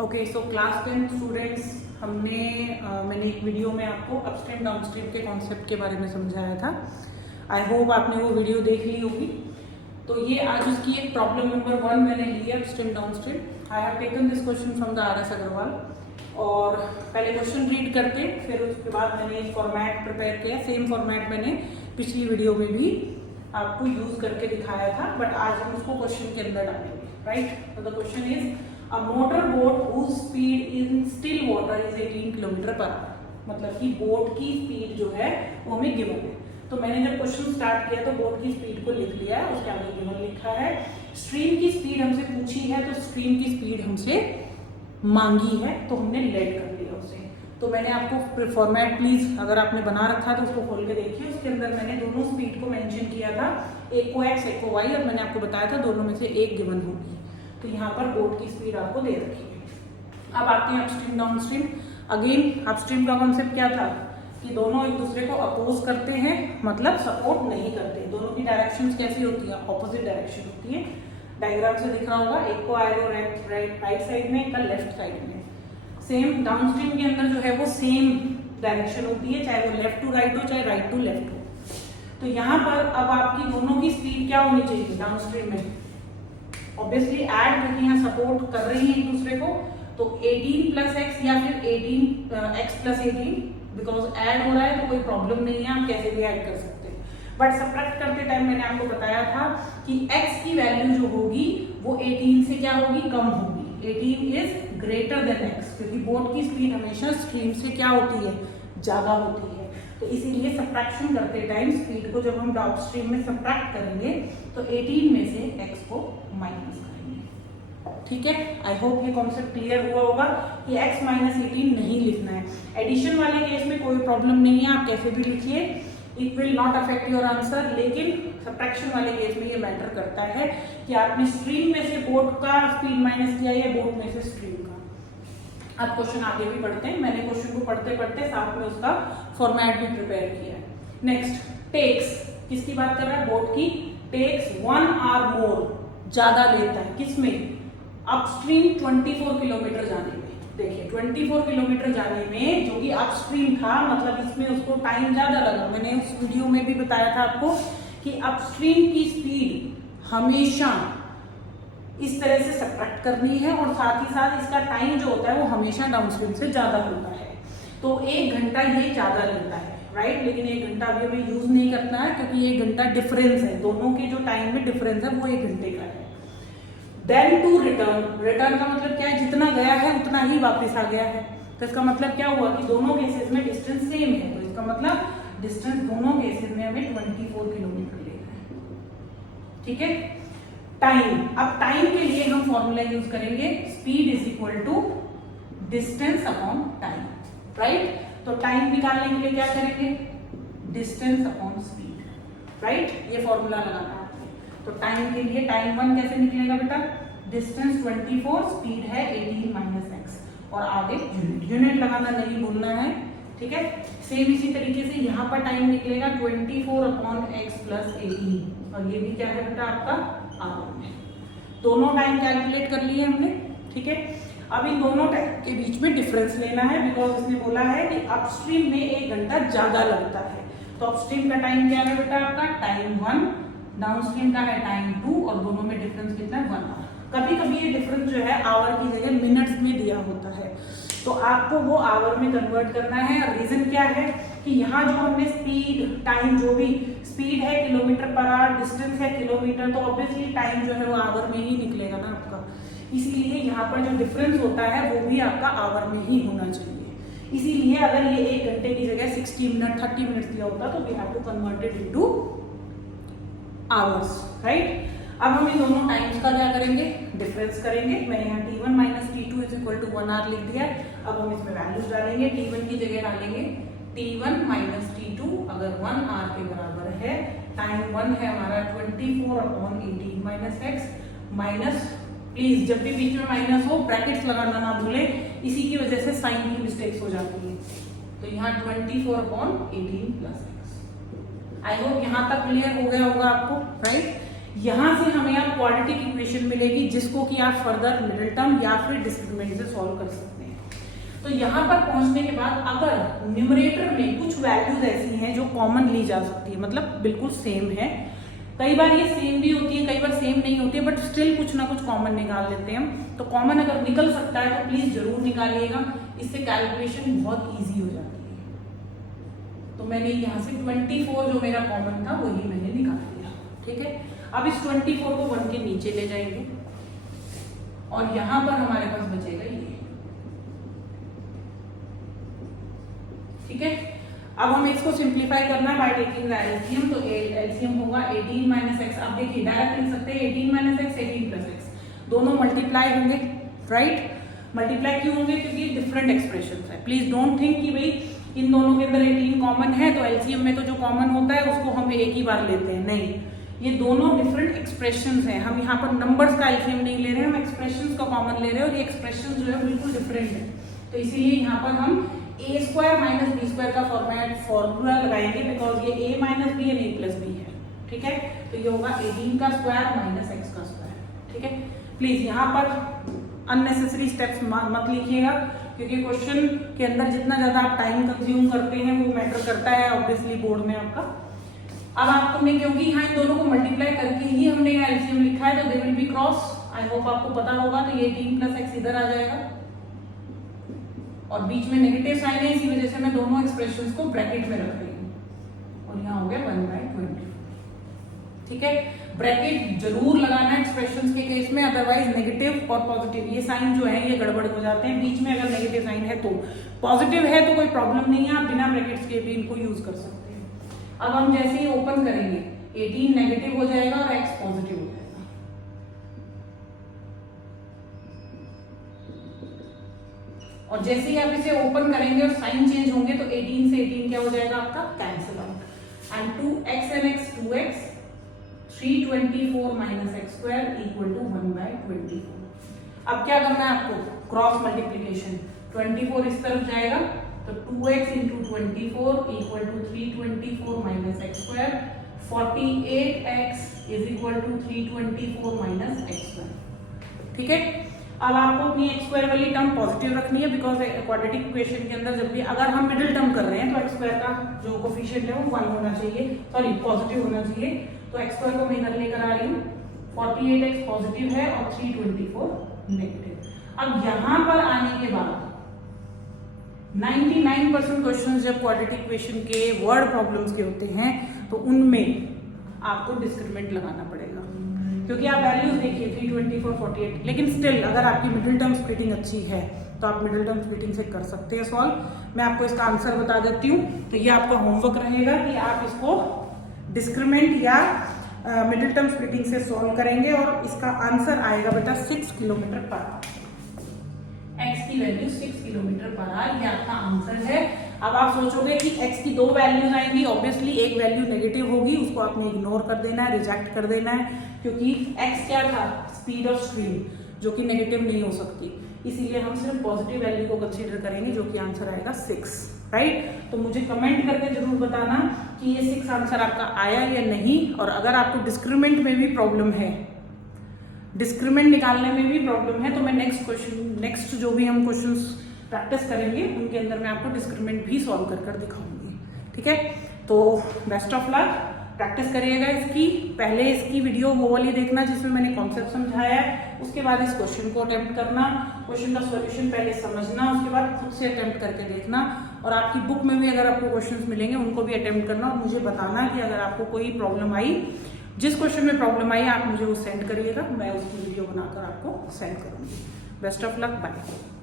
Okay, so class 10 students, मैंने एक video में आपको अपस्ट्रीम डाउनस्ट्रीम के कॉन्सेप्ट के बारे में समझाया था। आई होप आपने वो वीडियो देख ली होगी। तो ये आज उसकी एक प्रॉब्लम नंबर 1 मैंने ली है, upstream downstream. I have taken this question from the RS Agarwal. और पहले क्वेश्चन रीड करके फिर उसके बाद मैंने एक फॉर्मेट प्रिपेयर किया। सेम फॉर्मेट मैंने पिछली वीडियो में भी आपको यूज करके दिखाया था, बट आज हम उसको क्वेश्चन के अंदर डालेंगे। राइट, तो the question is a motor boat whose speed in still water is 18 kilometre per hour. मतलब कि बोट की स्पीड जो है वो हमें गिवन है। तो मैंने जब क्वेश्चन स्टार्ट किया तो बोट की स्पीड को लिख लिया है, उसके आगे गिवन लिखा है। स्ट्रीम की स्पीड हमसे पूछी है, तो स्ट्रीम की स्पीड हमसे मांगी है, तो हमने लेट कर लिया उसे। तो मैंने आपको फॉर्मेट प्लीज अगर आपने बना रखा तो उसको खोल के देखिए। उसके अंदर मैंने दोनों स्पीड को मेंशन किया था, एक को x एक को y, और मैंने आपको बताया था दोनों में से एक गिवन होगी। तो यहाँ पर बोट की स्पीड आपको दे रखी है। अब आते हैं अपस्ट्रीम डाउनस्ट्रीम। अगेन अपस्ट्रीम का कॉन्सेप्ट क्या था कि दोनों एक दूसरे को अपोज करते हैं, मतलब सपोर्ट नहीं करते। दोनों की डायरेक्शंस कैसी होती है? ऑपोजिट डायरेक्शन होती है। डायग्राम से दिख रहा होगा, एक को एरो राइट साइड में, एक का लेफ्ट साइड में। सेम डाउनस्ट्रीम के अंदर जो है वो सेम डायरेक्शन होती है, चाहे वो लेफ्ट टू राइट हो चाहे राइट टू लेफ्ट हो। तो यहाँ पर अब आपकी दोनों की स्पीड क्या होनी चाहिए डाउनस्ट्रीम में? ऑब्वियसली ऐड, क्योंकि यहाँ सपोर्ट कर रही है एक दूसरे को, तो 18 प्लस एक्स या फिर 18 x प्लस 18, बिकॉज ऐड हो रहा है तो कोई प्रॉब्लम नहीं है, आप कैसे भी ऐड कर सकते हैं। बट सब्ट्रैक्ट करते टाइम मैंने आपको बताया था कि x की वैल्यू जो होगी वो 18 से क्या होगी? कम होगी। 18 इज ग्रेटर देन x, क्योंकि बोट की स्पीड हमेशा स्ट्रीम से क्या होती है? ज्यादा होती है। तो इसीलिए सब्ट्रैक्शन करते टाइम स्पीड को जब हम डाउनस्ट्रीम में सब्ट्रैक्ट करेंगे तो 18 में से x को माइनस करेंगे। ठीक है, आई होप ये कॉन्सेप्ट क्लियर हुआ होगा कि x माइनस 18 नहीं लिखना है। एडिशन वाले केस में कोई प्रॉब्लम नहीं है, आप कैसे भी लिखिए, it will not affect your answer. लेकिन सब्ट्रैक्शन वाले केस में ये मैटर करता है कि आपने स्ट्रीम में से बोट का स्पीड माइनस किया या बोट में से स्ट्रीम का। अब क्वेश्चन आगे भी पढ़ते हैं। मैंने क्वेश्चन को पढ़ते पढ़ते साथ में उसका फॉर्मेट भी प्रिपेयर किया है। नेक्स्ट, टेक्स, किसकी बात कर रहा है? बोट की। टेक्स 1 आवर मोर, ज्यादा लेता है किसमें? अपस्ट्रीम 24 किलोमीटर जाने में। देखिए 24 किलोमीटर जाने में, जो कि अपस्ट्रीम था, मतलब इसमें उसको टाइम ज्यादा लगा। मैंने उस वीडियो में भी बताया था आपको कि अपस्ट्रीम की स्पीड हमेशा इस तरह से सब्ट्रैक्ट करनी है, और साथ ही साथ इसका टाइम जो होता है वो हमेशा डाउनस्ट्रीम से ज्यादा होता है। तो 1 घंटा ये ज्यादा लेता है, राइट। लेकिन 1 घंटा अभी हमें यूज नहीं करना है, क्योंकि 1 घंटा डिफरेंस है, दोनों के जो टाइम में डिफरेंस है वो 1 घंटे का है। देन टू रिटर्न, रिटर्न का मतलब क्या है? जितना गया है उतना ही वापस आ गया है। तो इसका मतलब क्या हुआ कि दोनों केसेस में डिस्टेंस सेम है, तो इसका मतलब डिस्टेंस दोनों केसेस में हमें 24 किलोमीटर लेना है। ठीक है। टाइम, अब टाइम के लिए हम फॉर्मूला यूज करेंगे, speed is equal to distance upon time, right. तो टाइम निकालने के लिए क्या करेंगे? Distance upon speed, right. ये फॉर्मूला लगाना है आपने। तो टाइम के लिए टाइम 1 कैसे निकलेगा बेटा? डिस्टेंस 24, स्पीड है 18 माइनस एक्स, और आगे यूनिट, यूनिट लगाना नहीं भूलना है। ठीक है। सेम इसी तरीके से यहाँ पर टाइम निकलेगा 24 अपॉन एक्स प्लस 18, और ये भी क्या है बेटा? आपका आवर में। दोनों टाइम कैलकुलेट कर लिए हमने। ठीक है। अब इन दोनों टाइम के बीच में डिफरेंस लेना है, बिकॉज इसने बोला है कि अपस्ट्रीम में 1 घंटा ज्यादा लगता है। तो अपस्ट्रीम का टाइम क्या है बेटा? आपका टाइम 1, डाउनस्ट्रीम का है टाइम 2, और दोनों में डिफरेंस कितना है? 1 आवर। कभी कभी ये डिफरेंस जो है आवर की जगह मिनट्स में दिया होता है, तो आपको वो आवर में कन्वर्ट करना है। रीजन क्या है कि यहाँ जो हमने स्पीड, टाइम, जो भी स्पीड है किलोमीटर पर आवर, डिस्टेंस है किलोमीटर, तो ऑब्वियसली टाइम जो है वो आवर में ही निकलेगा ना आपका। इसीलिए यहाँ पर जो डिफरेंस होता है वो भी आपका आवर में ही होना चाहिए। इसीलिए अगर ये 1 घंटे की जगह 60 मिनट 30 मिनट दिया होता तो we have to convert it into hours, right. अब हम इन दोनों टाइम्स का क्या करेंगे? डिफरेंस करेंगे। मैंने यहाँ T1 minus T2 is equal to 1 hour लिख दिया। अब हम इसमें वैल्यूज डालेंगे। T1 की जगह डालेंगे T1 माइनस T2, अगर 1 आवर के बराबर है। टाइम 1 है हमारा 24 upon 18 minus x, minus, please जब भी बीच में माइनस हो ब्रैकेट्स लगाना ना भूले, इसी की वजह से साइन की मिस्टेक्स हो जाती है। तो यहाँ 24 upon 18 plus x. I hope यहाँ तक क्लियर हो गया होगा आपको, राइट। यहाँ से हमें अब क्वाड्रेटिक इक्वेशन मिलेगी जिसको कि आप फर्दर मिडिल टर्म या फिर डिस्क्रिमिनेंट से सॉल्व कर सकते हैं। तो यहाँ पर पहुंचने के बाद अगर न्यूमरेटर में कुछ वैल्यूज ऐसी हैं जो कॉमन ली जा सकती है, मतलब बिल्कुल सेम है, कई बार ये सेम भी होती है, कई बार सेम नहीं होती है, बट स्टिल कुछ ना कुछ कॉमन निकाल लेते हैं हम। तो कॉमन अगर निकल सकता है तो प्लीज जरूर निकालिएगा, इससे कैलकुलेशन बहुत इजी हो जाती है। तो मैंने यहाँ से 24 जो मेरा कॉमन था वही मैंने निकाल लिया। ठीक है, अब इस 24 को 1 के नीचे ले जाएंगे और यहाँ पर हमारे पास बचेगा ये। ठीक है, अब हमें इसको सिंप्लीफाई करना है बाय टेकिंग द एलसीएम। तो एलसीएम होगा 18 माइनस एक्स। अब देखिए डायरेक्ट लिख सकते हैं 18 माइनस एक्स 18 प्लस एक्स, दोनों मल्टीप्लाई होंगे, राइट। मल्टीप्लाई क्यों होंगे? क्योंकि डिफरेंट एक्सप्रेशंस है। प्लीज डोंट थिंक कि भाई इन दोनों के अंदर 18 कॉमन है तो एलसीएम में तो जो कॉमन होता है उसको हम एक ही बार लेते हैं, नहीं। ये दोनों डिफरेंट एक्सप्रेशंस हैं, हम यहाँ पर नंबर्स का एलसीएम नहीं ले रहे हैं, हम एक्सप्रेशंस का कॉमन ले रहे हैं और ये एक्सप्रेशंस जो है बिल्कुल डिफरेंट है। तो इसीलिए यहाँ पर हम A square minus B square का फॉर्मूला लगाएंगे, बिकॉज ये A minus B and A plus B है। ठीक है, तो ये होगा 18 का स्क्वायर माइनस एक्स का स्क्वायर। ठीक है, प्लीज यहाँ पर अननेसेसरी स्टेप्स मत लिखिएगा, क्योंकि क्वेश्चन के अंदर जितना ज्यादा आप टाइम कंज्यूम करते हैं वो मैटर करता है ऑब्वियसली बोर्ड में आपका। अब आपको मैं, क्योंकि यहाँ इन दोनों को मल्टीप्लाई करके ही हमने यहाँ एलसीएम लिखा है, तो they will be cross. I hope आपको पता होगा। तो ये 18 प्लस एक्स इधर आ जाएगा और बीच में नेगेटिव साइन है, इसी वजह से मैं दोनों एक्सप्रेशंस को ब्रैकेट में रख रही हूँ और यहाँ हो गया 1/20। ठीक है, ब्रैकेट जरूर लगाना है एक्सप्रेशंस के केस में, अदरवाइज नेगेटिव और पॉजिटिव ये साइन जो है ये गड़बड़ हो जाते हैं। बीच में अगर नेगेटिव साइन है तो, पॉजिटिव है तो कोई प्रॉब्लम नहीं है, आप बिना ब्रैकेट्स के भी इनको यूज कर सकते हैं। अब हम जैसे ही ओपन करेंगे 18 नेगेटिव हो जाएगा और एक्स पॉजिटिव हो जाएगा। और जैसे ही आप इसे ओपन करेंगे और साइन चेंज होंगे तो 18 से 18 क्या हो जाएगा आपका? Cancel out. And 2x and x 2x, 324 minus x square equal to 1/24। अब क्या करना है आपको? Cross multiplication. 24 इस तरफ जाएगा तो 2x into 24 equal to 324 minus x square, 48x is equal to 324 minus x square. ठीक है, अब आपको अपनी एक्स स्क्वायर वाली टर्म पॉजिटिव रखनी है, बिकॉज क्वाड्रेटिक इक्वेशन के अंदर जब भी अगर हम मिडिल टर्म कर रहे हैं तो एक्स स्क्वायर का जो कोफिशिएंट है वो 1 होना चाहिए, सॉरी पॉजिटिव होना चाहिए। तो एक्स स्क्वायर को मैं इधर लेकर आ रही हूँ, 48x पॉजिटिव है और 324 नेगेटिव। अब यहाँ पर आने के बाद 99% क्वेश्चंस जब क्वाड्रेटिक इक्वेशन के वर्ड प्रॉब्लम्स के होते हैं तो उनमें आपको डिस्क्रिमिनेंट लगाना पड़ेगा, क्योंकि आप वैल्यूज देखिए 324 48, लेकिन स्टिल अगर आपकी मिडिल टर्म स्प्लिटिंग अच्छी है तो आप मिडिल टर्म स्प्लिटिंग से कर सकते हैं सॉल्व। मैं आपको इसका आंसर बता देती हूँ। तो ये आपका होमवर्क रहेगा कि आप इसको डिस्क्रिमिनेंट या मिडिल टर्म स्प्लिटिंग से सॉल्व करेंगे और इसका आंसर आएगा बेटा 6 किलोमीटर पर आवर। एक्स की वैल्यू 6 किलोमीटर पर आवर, ये आपका आंसर है। अब आप सोचोगे कि x की 2 वैल्यूज आएंगी, ऑब्वियसली एक वैल्यू नेगेटिव होगी, उसको आपने इग्नोर कर देना है, रिजेक्ट कर देना है, क्योंकि x क्या था? स्पीड ऑफ स्ट्रीम, जो कि नेगेटिव नहीं हो सकती। इसीलिए हम सिर्फ पॉजिटिव वैल्यू को कंसीडर करेंगे, जो कि आंसर आएगा 6, राइट। तो मुझे कमेंट करके जरूर बताना कि ये 6 आंसर आपका आया या नहीं। और अगर आपको डिस्क्रिमिनेंट में भी प्रॉब्लम है, डिस्क्रिमिनेंट निकालने में भी प्रॉब्लम है, तो मैं नेक्स्ट जो भी हम क्वेश्चंस प्रैक्टिस करेंगे उनके अंदर मैं आपको डिस्क्रिमिनेंट भी सॉल्व कर दिखाऊंगी। ठीक है, तो बेस्ट ऑफ लक, प्रैक्टिस करिएगा इसकी। पहले इसकी वीडियो वो वाली देखना जिसमें मैंने कॉन्सेप्ट समझाया है, उसके बाद इस क्वेश्चन को अटेम्प्ट करना, क्वेश्चन का सॉल्यूशन पहले समझना, उसके बाद खुद से अटेम्प्ट करके देखना। और आपकी बुक में भी अगर आपको क्वेश्चंस मिलेंगे उनको भी अटेम्प्ट करना और मुझे बताना कि अगर आपको कोई प्रॉब्लम आई, जिस क्वेश्चन में प्रॉब्लम आई आप मुझे वो सेंड करिएगा, मैं उसकी वीडियो बनाकर आपको सेंड करूँगी। Best of luck, bye.